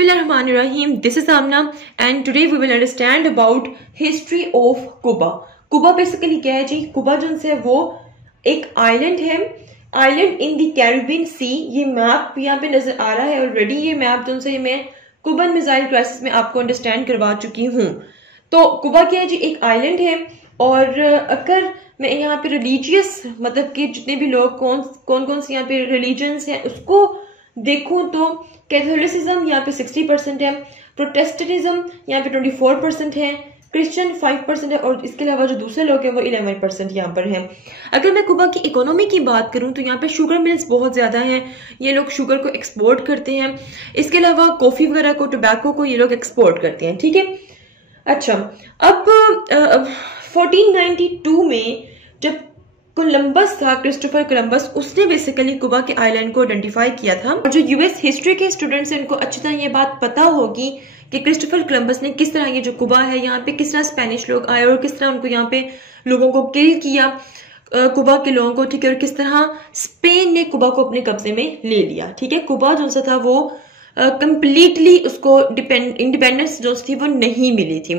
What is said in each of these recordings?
Bismillahirrahmanirrahim. This is Amna and today we will understand about history of Cuba. Cuba basically क्या है जी? Cuba जो है वो एक आइलैंड है, आइलैंड इन द कैरिबियन सी। ये मैप यहाँ पे नजर आ रहा है ऑलरेडी। ये मैप जो है मैं कुबन मिसाइल क्राइसिस में आपको अंडरस्टैंड करवा चुकी हूँ। तो कुबा क्या है जी? एक आइलैंड है। और अगर मैं यहाँ पे रिलीजियस मतलब कि जितने भी लोग कौन से यहाँ पे रिलीजन्स हैं उसको देखूं तो कैथोलिसिज्म यहाँ पे 60% है, प्रोटेस्टेंटिज्म यहाँ पे 24% है, क्रिश्चियन 5% है और इसके अलावा जो दूसरे लोग हैं वो 11% यहाँ पर हैं। अगर मैं कुबा की इकोनॉमी की बात करूं तो यहाँ पे शुगर मिल्स बहुत ज्यादा हैं, ये लोग शुगर को एक्सपोर्ट करते हैं। इसके अलावा कॉफी वगैरह को, टोबैको को ये लोग एक्सपोर्ट करते हैं। ठीक है, अच्छा अब 1492 में जब कोलंबस था, क्रिस्टोफर कोलंबस, उसने बेसिकली कुबा के आइलैंड को आइडेंटिफाई किया था। और जो यूएस हिस्ट्री के स्टूडेंट्स हैं उनको अच्छी तरह ये बात पता होगी कि क्रिस्टोफर कोलंबस ने किस तरह ये जो कुबा है यहाँ पे किस तरह स्पेनिश लोग आए और किस तरह उनको यहाँ पे लोगों को किल किया, कुबा के लोगों को। ठीक है, और किस तरह स्पेन ने कुबा को अपने कब्जे में ले लिया। ठीक है, कुबा जो सा था वो कंप्लीटली उसको इंडिपेंडेंस जो थी वो नहीं मिली थी।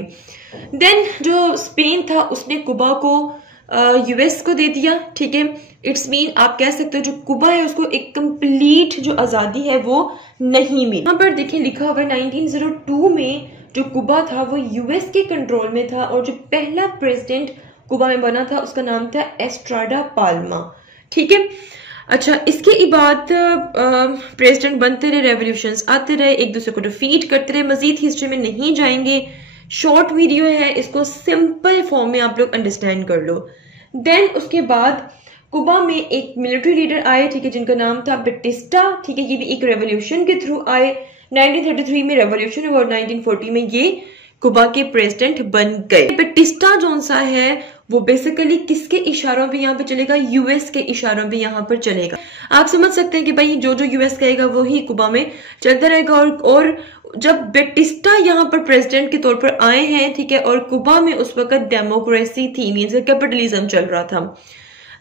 देन जो स्पेन था उसने कुबा को यूएस को दे दिया। ठीक है, इट्स मीन आप कह सकते हो जो कुबा है उसको एक कंप्लीट जो आजादी है वो नहीं मिली। यहाँ पर देखिए लिखा हुआ है 1902 में जो कुबा था वो यूएस के कंट्रोल में था और जो पहला प्रेसिडेंट कुबा में बना था उसका नाम था एस्ट्राडा पाल्मा। ठीक है, अच्छा इसके बाद प्रेसिडेंट बनते रहे, रेवोल्यूशंस आते रहे, एक दूसरे को डिफीट करते रहे। मजीद हिस्ट्री में नहीं जाएंगे, शॉर्ट वीडियो है, इसको सिंपल फॉर्म में आप लोग अंडरस्टैंड कर लो। देन उसके बाद कुबा में एक मिलिट्री लीडर आए, ठीक है, जिनका नाम था बटिस्टा। ठीक है, ये भी एक रेवोल्यूशन के थ्रू आए। 1933 में रेवोल्यूशन हुआ और 1940 में ये कुबा के प्रेसिडेंट बन गए। बटिस्टा जो सा है वो बेसिकली किसके इशारों पे यहाँ पे चलेगा? यूएस के इशारों पे यहाँ पर चलेगा। आप समझ सकते हैं कि भाई जो जो यूएस कहेगा वो ही कुबा में चलता रहेगा। और जब बेटिस्टा यहाँ पर प्रेसिडेंट के तौर पर आए हैं, ठीक है, और कुबा में उस वक्त डेमोक्रेसी थी, मींस कैपिटलिज्म चल रहा था।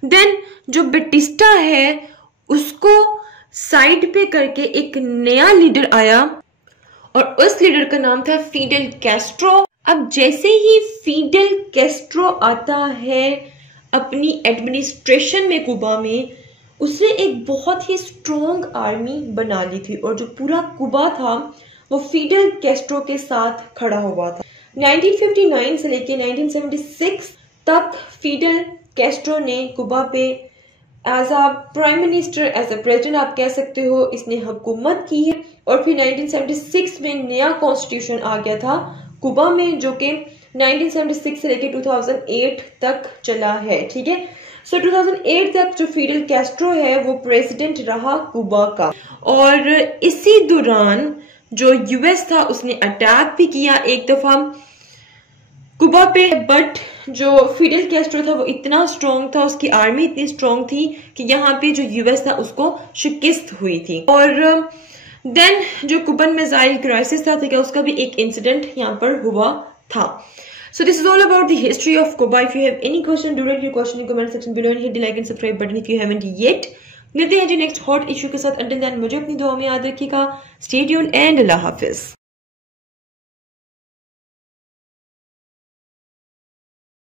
देन जो बेटिस्टा है उसको साइड पे करके एक नया लीडर आया और उस लीडर का नाम था फिडेल कैस्ट्रो। अब जैसे ही फिडेल कैस्ट्रो आता है अपनी एडमिनिस्ट्रेशन में कुबा में, उसने एक बहुत ही स्ट्रॉन्ग आर्मी बना ली थी और जो पूरा कुबा था वो फिडेल कैस्ट्रो के साथ खड़ा हुआ था। 1959 से लेके 1976 तक फिडेल कैस्ट्रो ने कुबा पे as a prime minister, as a president आप कह सकते हो, इसने हुकूमत की है। और फिर 1976 में नया कॉन्स्टिट्यूशन आ गया था कुबा में जो कि 1976 से लेके 2008 तक चला है। ठीक है, सो 2008 तक जो फिडेल कैस्ट्रो है वो प्रेसिडेंट रहा कुबा का। और इसी दौरान जो यूएस था उसने अटैक भी किया एक दफा कुबा पे, बट जो फिडेल कैस्ट्रो था वो इतना स्ट्रॉन्ग था, उसकी आर्मी इतनी स्ट्रॉन्ग थी कि यहाँ पे जो यूएस था उसको शिकस्त हुई थी। और देन जो कुबन मिसाइल क्राइसिस था, ठीक है, उसका भी एक इंसिडेंट यहाँ पर हुआ था। So this is all about the history of Cuba. If you have any question, do write your question in comment section below and hit the like and subscribe button if you haven't yet. मिलते हैं जी next hot issue के साथ। Until then मुझे अपनी दुआ में याद रखिएगा। Stay tuned and Allah Hafiz.